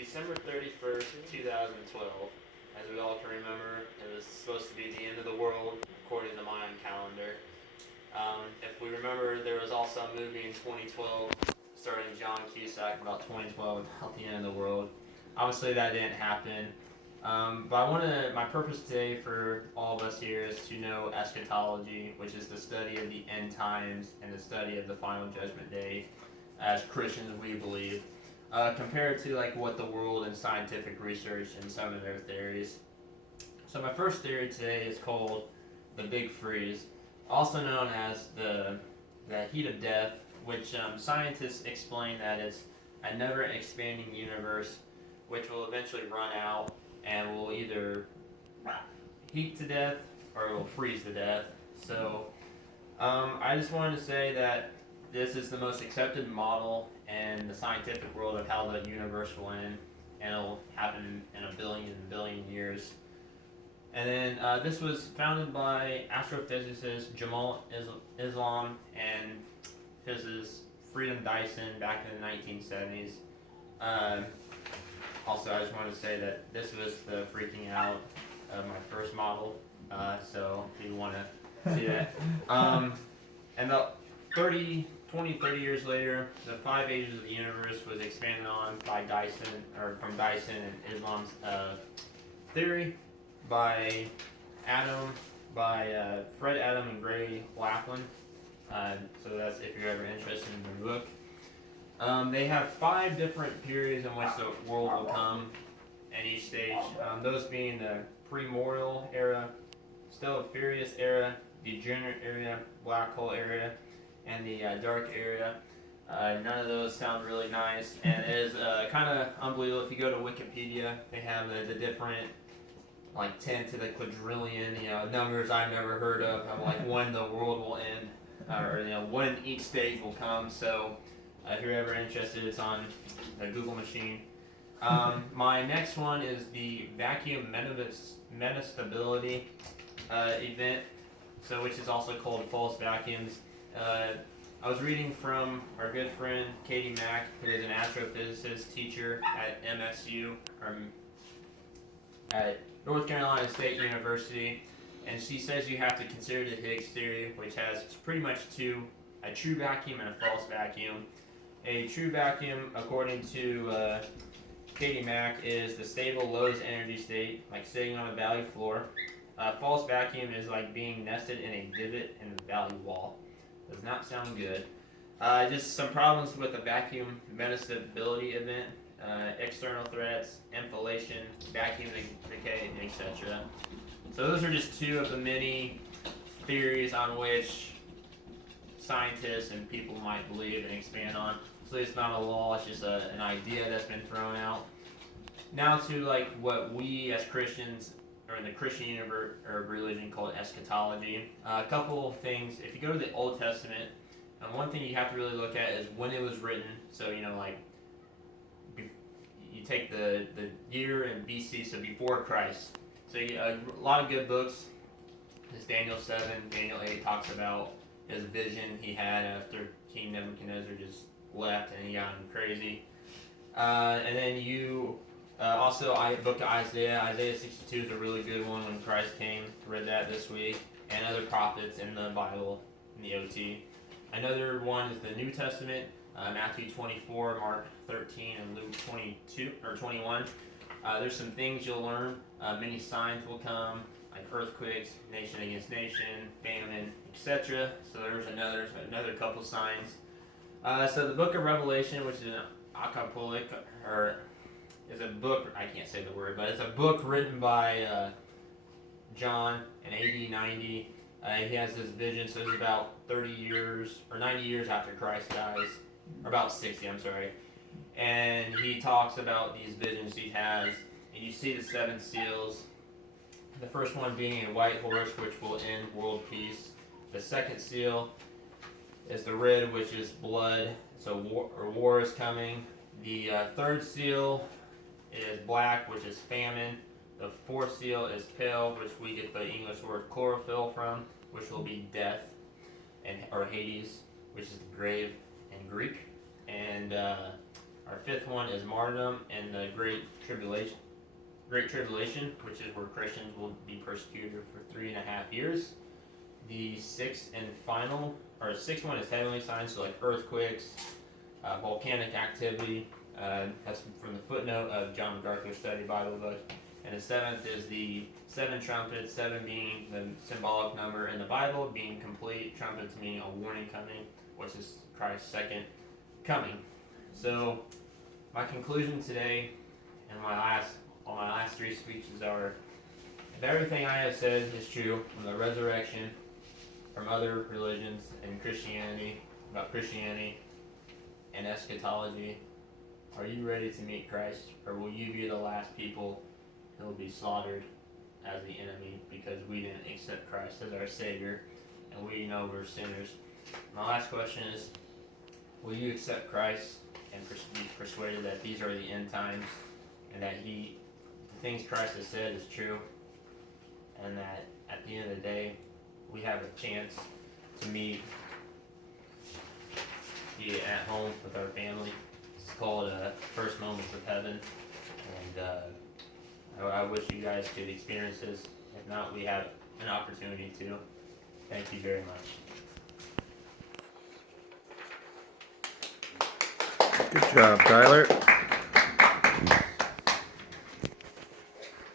December 31st, 2012. As we all can remember, it was supposed to be the end of the world according to the Mayan calendar. If we remember, there was also a movie in 2012 starring John Cusack about 2012 about the end of the world. Obviously, that didn't happen. My purpose today for all of us here is to know eschatology, which is the study of the end times and the study of the final judgment day. As Christians, we believe, compared to like what the world and scientific research and some of their theories. So my first theory today is called the Big Freeze, also known as the heat of death, which scientists explain that it's a never expanding universe which will eventually run out and will either heat to death or it will freeze to death. So I just wanted to say that this is the most accepted model in the scientific world of how the universe will end, and it'll happen in a billion years. And then this was founded by astrophysicist Jamal Islam and physicist Freedom Dyson back in the 1970s. Also, I just wanted to say that this was the freaking out of my first model. So if you want to see that. And about 30 years later, the 5 ages of the universe was expanded on by from Dyson and Islam's theory by Fred Adam and Gray Laughlin. So that's if you're ever interested in the book. They have 5 different periods in which the world will come at each stage. Those being the primordial era, Stellarius era, degenerate era, black hole era, and the dark area. None of those sound really nice, and it is kind of unbelievable. If you go to Wikipedia, they have the different, like 10 to the quadrillion, numbers I've never heard of like when the world will end, or when each stage will come. So if you're ever interested, it's on the Google machine. My next one is the vacuum metastability event, so which is also called false vacuums. I was reading from our good friend Katie Mack, who is an astrophysicist teacher at MSU, or at North Carolina State University, and she says you have to consider the Higgs theory, which has pretty much two: a true vacuum and a false vacuum. A true vacuum, according to Katie Mack, is the stable lowest energy state, like sitting on a valley floor. False vacuum is like being nested in a divot in the valley wall. Does not sound good. Just some problems with the vacuum metastability event, external threats, inflation, vacuum decay, etc. So those are just 2 of the many theories on which scientists and people might believe and expand on. So it's not a law, it's just an idea that's been thrown out. Now to like what we as Christians, or in the Christian universe or religion, call it eschatology. A couple things. If you go to the Old Testament, one thing you have to really look at is when it was written. So you take the year in BC, so before Christ. So a lot of good books. This Daniel 7, Daniel 8 talks about his vision he had after King Nebuchadnezzar just left and he got crazy. And then also, book of Isaiah. Isaiah 62 is a really good one when Christ came. Read that this week. And other prophets in the Bible, in the OT. Another one is the New Testament. Matthew 24, Mark 13, and Luke 22 or 21. There's some things you'll learn. Many signs will come, like earthquakes, nation against nation, famine, etc. So there's another couple signs. So the book of Revelation, which is an acapullic, or is a book, I can't say the word, but it's a book written by John in AD 90. He has this vision, so it's about 30 years, or 90 years after Christ dies, or about 60, I'm sorry. And he talks about these visions he has, and you see the 7 seals. The first one being a white horse, which will end world peace. The second seal is the red, which is blood, so war is coming. The third seal is black, which is famine. The 4th seal is pale, which we get the English word chlorophyll from, which will be death, or Hades, which is the grave in Greek. And Our fifth one is martyrdom and the Great Tribulation. Great Tribulation, which is where Christians will be persecuted for 3.5 years. The sixth one is heavenly signs, so like earthquakes, volcanic activity. That's from the footnote of John MacArthur's study Bible book. And the seventh is the 7 trumpets, 7 being the symbolic number in the Bible, being complete, trumpets meaning a warning coming, which is Christ's second coming. So my conclusion today and my last 3 speeches are, if everything I have said is true from the resurrection, from other religions and Christianity, about Christianity and eschatology, are you ready to meet Christ, or will you be the last people who will be slaughtered as the enemy because we didn't accept Christ as our Savior and we know we're sinners? My last question is, will you accept Christ and be persuaded that these are the end times and that the things Christ has said is true, and that at the end of the day we have a chance to be at home with our family? It's called First Moments of Heaven, and I wish you guys could experience this. If not, we have an opportunity to. Thank you very much. Good job, Tyler.